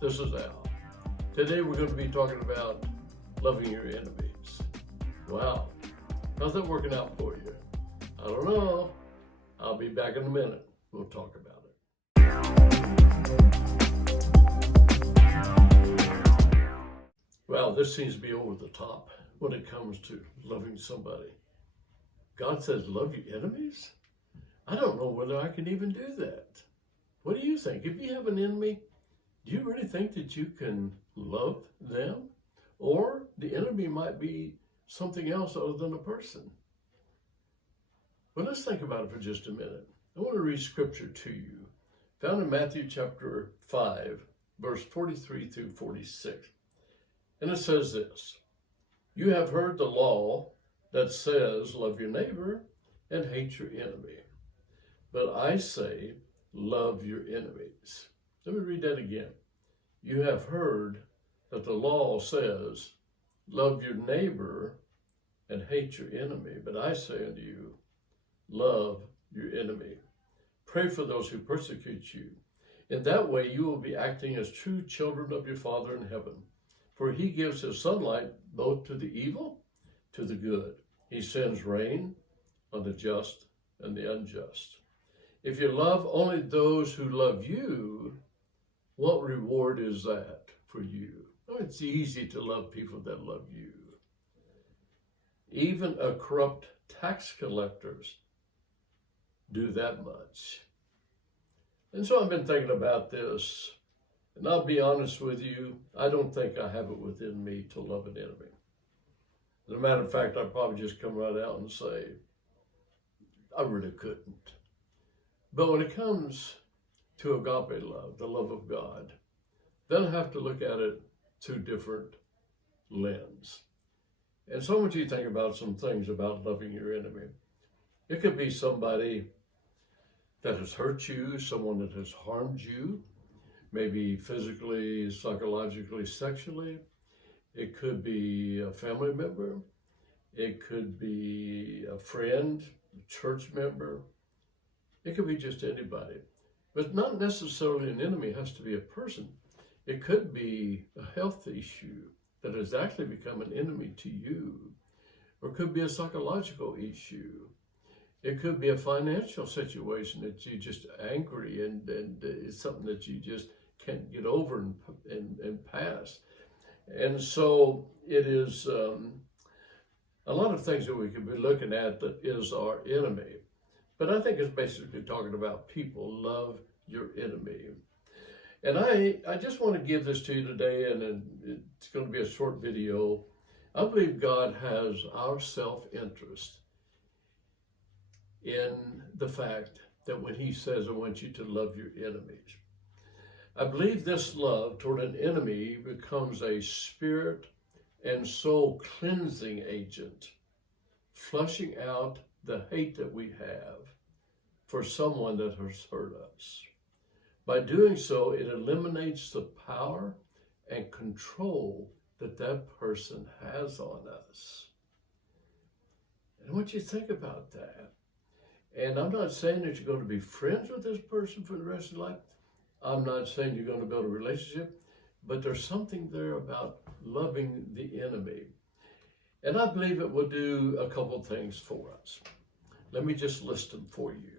This is Al. Today we're going to be talking about loving your enemies. Wow, how's that working out for you? I don't know. I'll be back in a minute. We'll talk about it. Well, this seems to be over the top when it comes to loving somebody. God says, love your enemies? I don't know whether I can even do that. What do you think? If you have an enemy, do you really think that you can love them? Or the enemy might be something else other than a person. Well, let's think about it for just a minute. I want to read scripture to you, found in Matthew chapter 5, verse 43 through 46. And it says this: "You have heard the law that says, love your neighbor and hate your enemy. But I say, love your enemies." Let me read that again. You have heard that the law says, love your neighbor and hate your enemy. But I say unto you, love your enemy. Pray for those who persecute you. In that way you will be acting as true children of your Father in heaven. For he gives his sunlight both to the evil, to the good. He sends rain on the just and the unjust. If you love only those who love you, what reward is that for you? Oh, it's easy to love people that love you. Even a corrupt tax collectors do that much. And so I've been thinking about this, and I'll be honest with you, I don't think I have it within me to love an enemy. As a matter of fact, I'd probably just come right out and say, I really couldn't. But when it comes to agape love, the love of God, then I have to look at it through different lens. And so I want you to think about some things about loving your enemy. It could be somebody that has hurt you, someone that has harmed you, maybe physically, psychologically, sexually. It could be a family member. It could be a friend, a church member. It could be just anybody. But not necessarily an enemy has to be a person. It could be a health issue that has actually become an enemy to you. Or it could be a psychological issue. It could be a financial situation that you're just angry and it's something that you just can't get over and pass. And so it is a lot of things that we could be looking at that is our enemy. But I think it's basically talking about people. Love your enemy. And I just want to give this to you today, and it's going to be a short video. I believe God has our self-interest in the fact that when he says, I want you to love your enemies. I believe this love toward an enemy becomes a spirit and soul cleansing agent, flushing out the hate that we have for someone that has hurt us. By doing so, it eliminates the power and control that that person has on us. And I want you to think about that. And I'm not saying that you're going to be friends with this person for the rest of your life. I'm not saying you're going to build a relationship, but there's something there about loving the enemy. And I believe it will do a couple things for us. Let me just list them for you.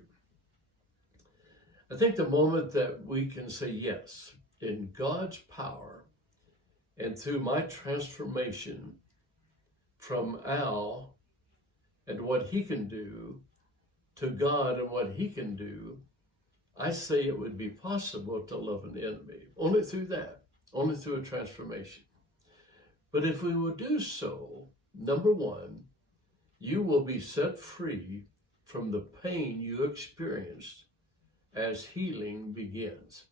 I think the moment that we can say yes, in God's power and through my transformation from Al and what he can do to God and what he can do, I say it would be possible to love an enemy. Only through that, only through a transformation. But if we will do so, number one, you will be set free from the pain you experienced as healing begins.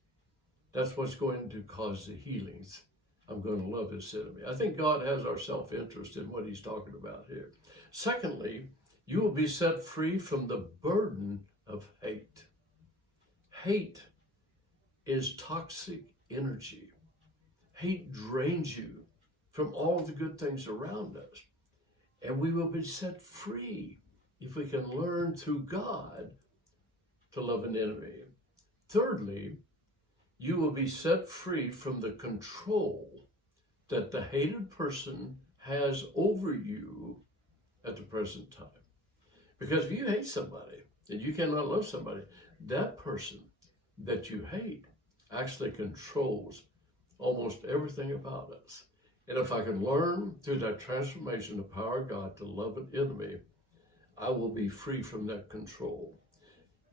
That's what's going to cause the healings. I'm going to love this enemy. I think God has our self-interest in what he's talking about here. Secondly, you will be set free from the burden of hate. Hate is toxic energy. Hate drains you from all the good things around us. And we will be set free if we can learn through God to love an enemy. Thirdly, You will be set free from the control that the hated person has over you at the present time. Because if you hate somebody and you cannot love somebody, that person that you hate actually controls almost everything about us. And if I can learn through that transformation, the power of God, to love an enemy, I will be free from that control.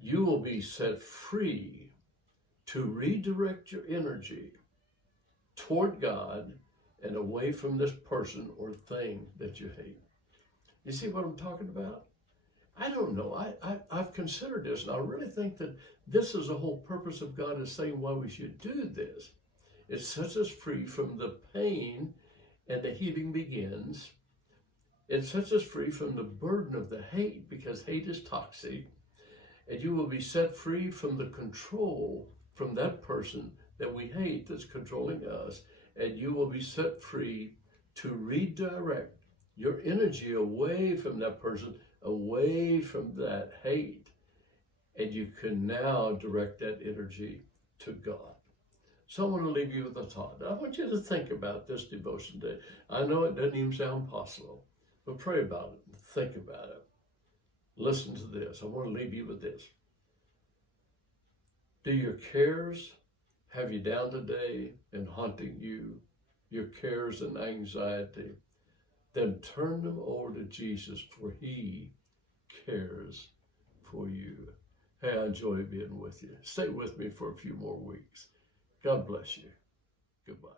You will be set free to redirect your energy toward God and away from this person or thing that you hate. You see what I'm talking about? I don't know. I've considered this, and I really think that this is the whole purpose of God is saying why we should do this. It sets us free from the pain, and the healing begins. It sets us free from the burden of the hate, because hate is toxic. And you will be set free from the control from that person that we hate that's controlling us. And you will be set free to redirect your energy away from that person, away from that hate. And you can now direct that energy to God. So I want to leave you with a thought. I want you to think about this devotion day. I know it doesn't even sound possible, but pray about it and think about it. Listen to this. I want to leave you with this. Do your cares have you down today and haunting you, your cares and anxiety? Then turn them over to Jesus, for he cares for you. Hey, I enjoy being with you. Stay with me for a few more weeks. God bless you. Goodbye.